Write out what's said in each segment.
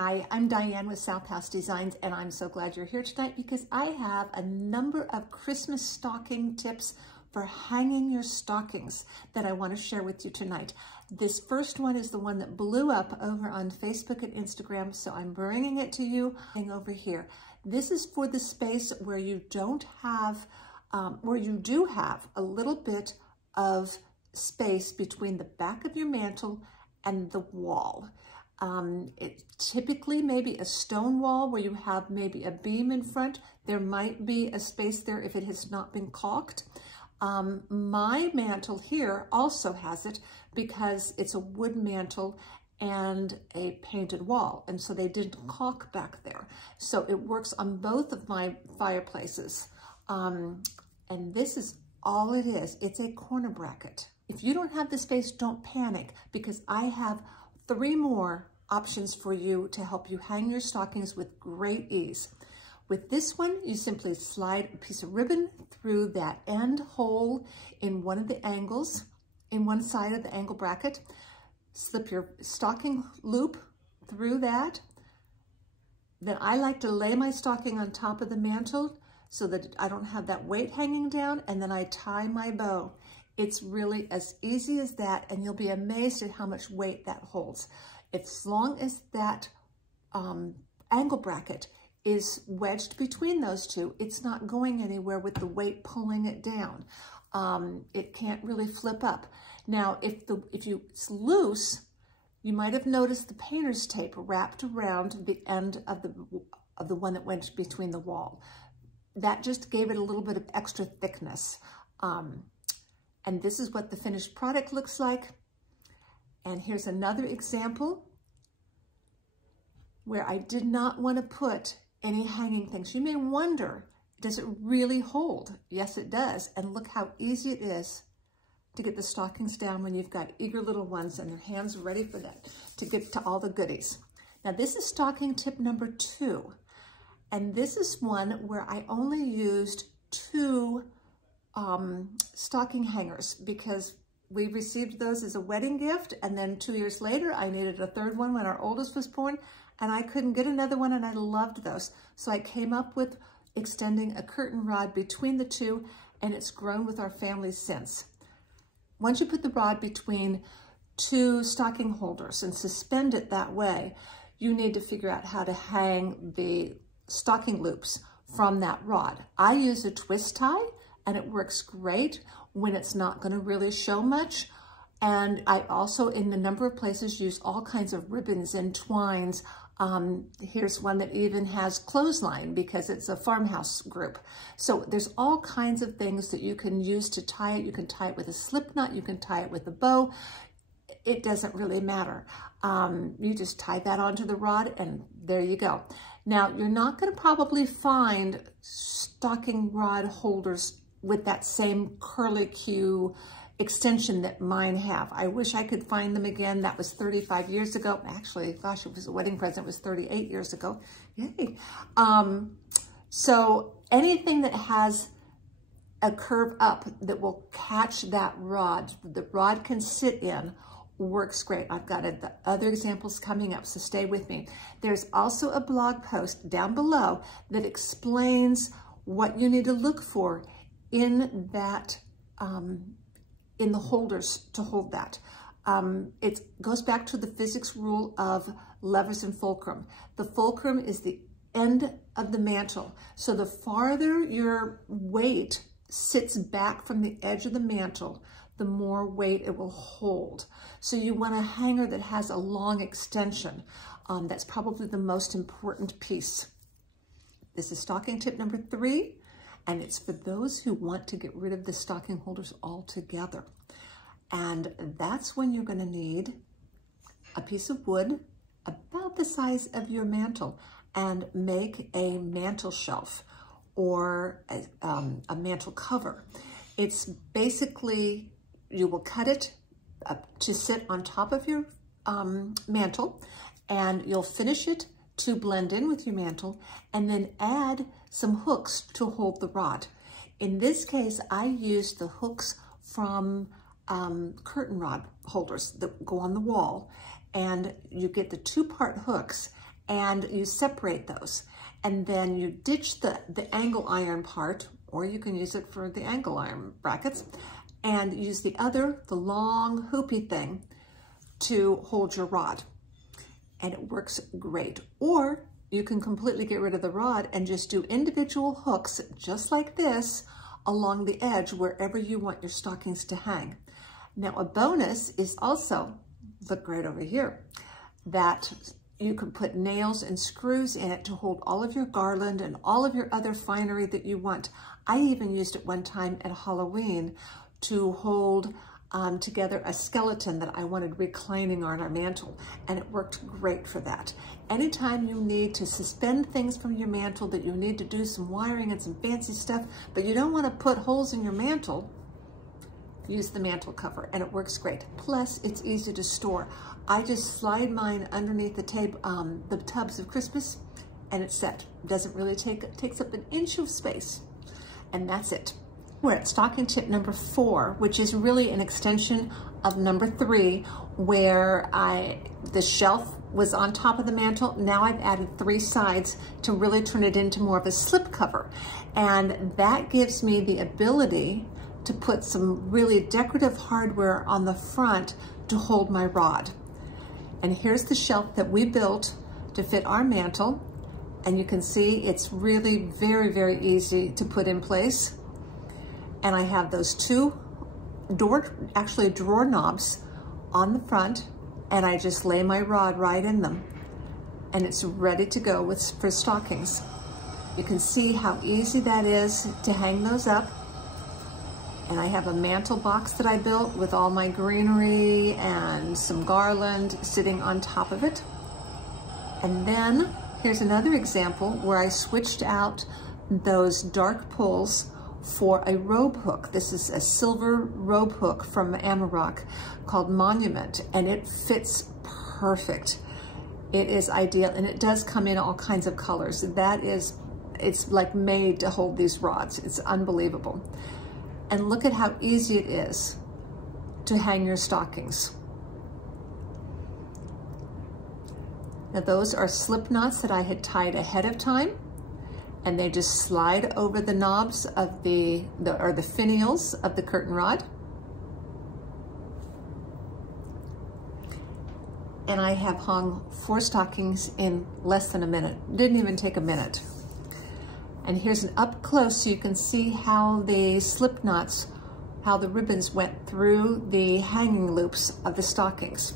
Hi, I'm Diane with South House Designs, and I'm so glad you're here tonight because I have a number of Christmas stocking tips for hanging your stockings that I want to share with you tonight. This first one is the one that blew up over on Facebook and Instagram, so I'm bringing it to you over here. This is for the space where you don't have, where you do have a little bit of space between the back of your mantle and the wall. It typically may be a stone wall where you have maybe a beam in front. There might be a space there if it has not been caulked. My mantle here also has it because it's a wood mantle and a painted wall, and so they didn't caulk back there. So it works on both of my fireplaces. And this is all it is. It's a corner bracket. If you don't have the space, don't panic, because I have 3 more options for you to help you hang your stockings with great ease. With this one, you simply slide a piece of ribbon through that end hole in one of the angles, in one side of the angle bracket. Slip your stocking loop through that. Then I like to lay my stocking on top of the mantle so that I don't have that weight hanging down, and then I tie my bow. It's really as easy as that, and you'll be amazed at how much weight that holds. As long as that angle bracket is wedged between those two, it's not going anywhere with the weight pulling it down. It can't really flip up. Now, if it's loose, you might have noticed the painter's tape wrapped around the end of the one that went between the wall. That just gave it a little bit of extra thickness. And this is what the finished product looks like. And here's another example where I did not want to put any hanging things. You may wonder, does it really hold? Yes, it does. And look how easy it is to get the stockings down when you've got eager little ones and their hands ready for that, to get to all the goodies. Now, this is stocking tip number 2. And this is one where I only used 2 stocking hangers because we received those as a wedding gift, and then 2 years later I needed a 3rd one when our oldest was born, and I couldn't get another one, and I loved those. So I came up with extending a curtain rod between the 2, and it's grown with our family since. Once you put the rod between 2 stocking holders and suspend it that way, you need to figure out how to hang the stocking loops from that rod. I use a twist tie, and it works great when it's not going to really show much. And I also, in a number of places, use all kinds of ribbons and twines. Here's one that even has clothesline because it's a farmhouse group. So there's all kinds of things that you can use to tie it. You can tie it with a slip knot. You can tie it with a bow. It doesn't really matter. You just tie that onto the rod, and there you go. Now, you're not going to probably find stocking rod holders with that same curlicue extension that mine have. I wish I could find them again. That was 35 years ago. Actually, gosh, it was a wedding present. It was 38 years ago. Yay. So anything that has a curve up that will catch that rod, the rod can sit in, works great. I've got other examples coming up, so stay with me. There's also a blog post down below that explains what you need to look for in that, in the holders to hold that. It goes back to the physics rule of levers and fulcrum. The fulcrum is the end of the mantle. So the farther your weight sits back from the edge of the mantle, the more weight it will hold. So you want a hanger that has a long extension. That's probably the most important piece. This is stocking tip number 3. And it's for those who want to get rid of the stocking holders altogether. And that's when you're going to need a piece of wood about the size of your mantle and make a mantel shelf or a mantel cover. It's basically, you will cut it to sit on top of your mantle, and you'll finish it to blend in with your mantle, and then add some hooks to hold the rod. In this case, I used the hooks from curtain rod holders that go on the wall, and you get the 2-part hooks, and you separate those. And then you ditch the angle iron part, or you can use it for the angle iron brackets, and use the long hoopy thing to hold your rod. And it works great. Or you can completely get rid of the rod and just do individual hooks, just like this, along the edge wherever you want your stockings to hang. Now, a bonus is also, look right over here, that you can put nails and screws in it to hold all of your garland and all of your other finery that you want. I even used it one time at Halloween to hold together a skeleton that I wanted reclining on our mantle, and it worked great for that. Anytime you need to suspend things from your mantle, that you need to do some wiring and some fancy stuff, but you don't want to put holes in your mantle, use the mantle cover, and it works great. Plus, it's easy to store. I just slide mine underneath the tubs of Christmas, and it's set. Doesn't really takes up an inch of space, and that's it. We're at stocking tip number 4, which is really an extension of number 3, where the shelf was on top of the mantle. Now I've added 3 sides to really turn it into more of a slip cover, and that gives me the ability to put some really decorative hardware on the front to hold my rod. And here's the shelf that we built to fit our mantle. And you can see it's really very, very easy to put in place. And I have those 2 drawer knobs on the front, and I just lay my rod right in them. And it's ready to go for stockings. You can see how easy that is to hang those up. And I have a mantle box that I built with all my greenery and some garland sitting on top of it. And then here's another example where I switched out those dark pulls for a robe hook. This is a silver robe hook from Amerock called Monument, and it fits perfect. It is ideal, and it does come in all kinds of colors. It's like made to hold these rods. It's unbelievable. And look at how easy it is to hang your stockings. Now those are slip knots that I had tied ahead of time, and they just slide over the knobs of the finials of the curtain rod. And I have hung 4 stockings in less than a minute. Didn't even take a minute. And here's an up close so you can see how the slip knots, how the ribbons went through the hanging loops of the stockings.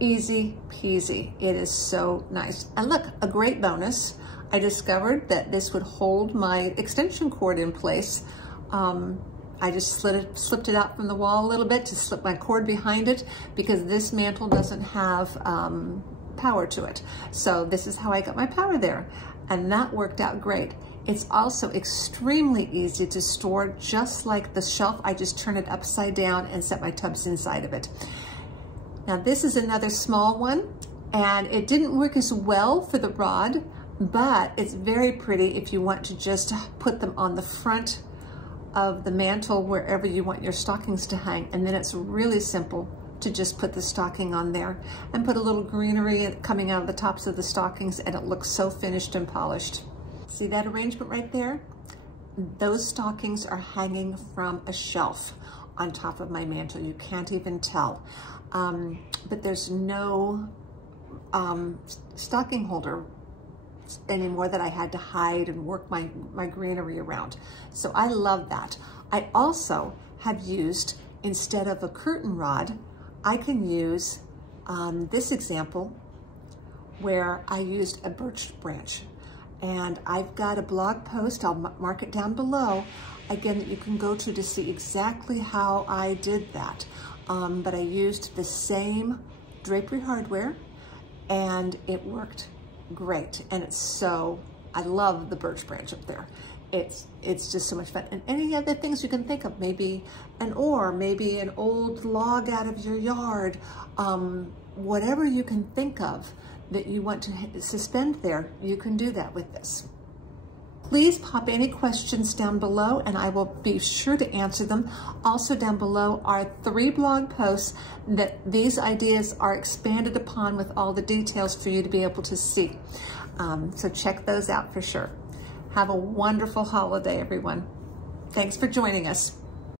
Easy peasy. It is so nice. And look, a great bonus. I discovered that this would hold my extension cord in place. I just slipped it out from the wall a little bit to slip my cord behind it, because this mantle doesn't have power to it. So this is how I got my power there. And that worked out great. It's also extremely easy to store, just like the shelf. I just turn it upside down and set my tubs inside of it. Now this is another small one, and it didn't work as well for the rod, but it's very pretty if you want to just put them on the front of the mantle wherever you want your stockings to hang. And then it's really simple to just put the stocking on there and put a little greenery coming out of the tops of the stockings, and it looks so finished and polished. See that arrangement right there? Those stockings are hanging from a shelf on top of my mantle. You can't even tell. But there's no stocking holder anymore that I had to hide and work my greenery around. So I love that. I also have used, instead of a curtain rod, I can use this example where I used a birch branch. And I've got a blog post, I'll mark it down below, again, that you can go to see exactly how I did that. But I used the same drapery hardware, and it worked great. And it's so, I love the birch branch up there. It's just so much fun. And any other things you can think of, maybe an oar, maybe an old log out of your yard, whatever you can think of that you want to suspend there, you can do that with this. Please pop any questions down below and I will be sure to answer them. Also down below are 3 blog posts that these ideas are expanded upon with all the details for you to be able to see. So check those out for sure. Have a wonderful holiday, everyone. Thanks for joining us.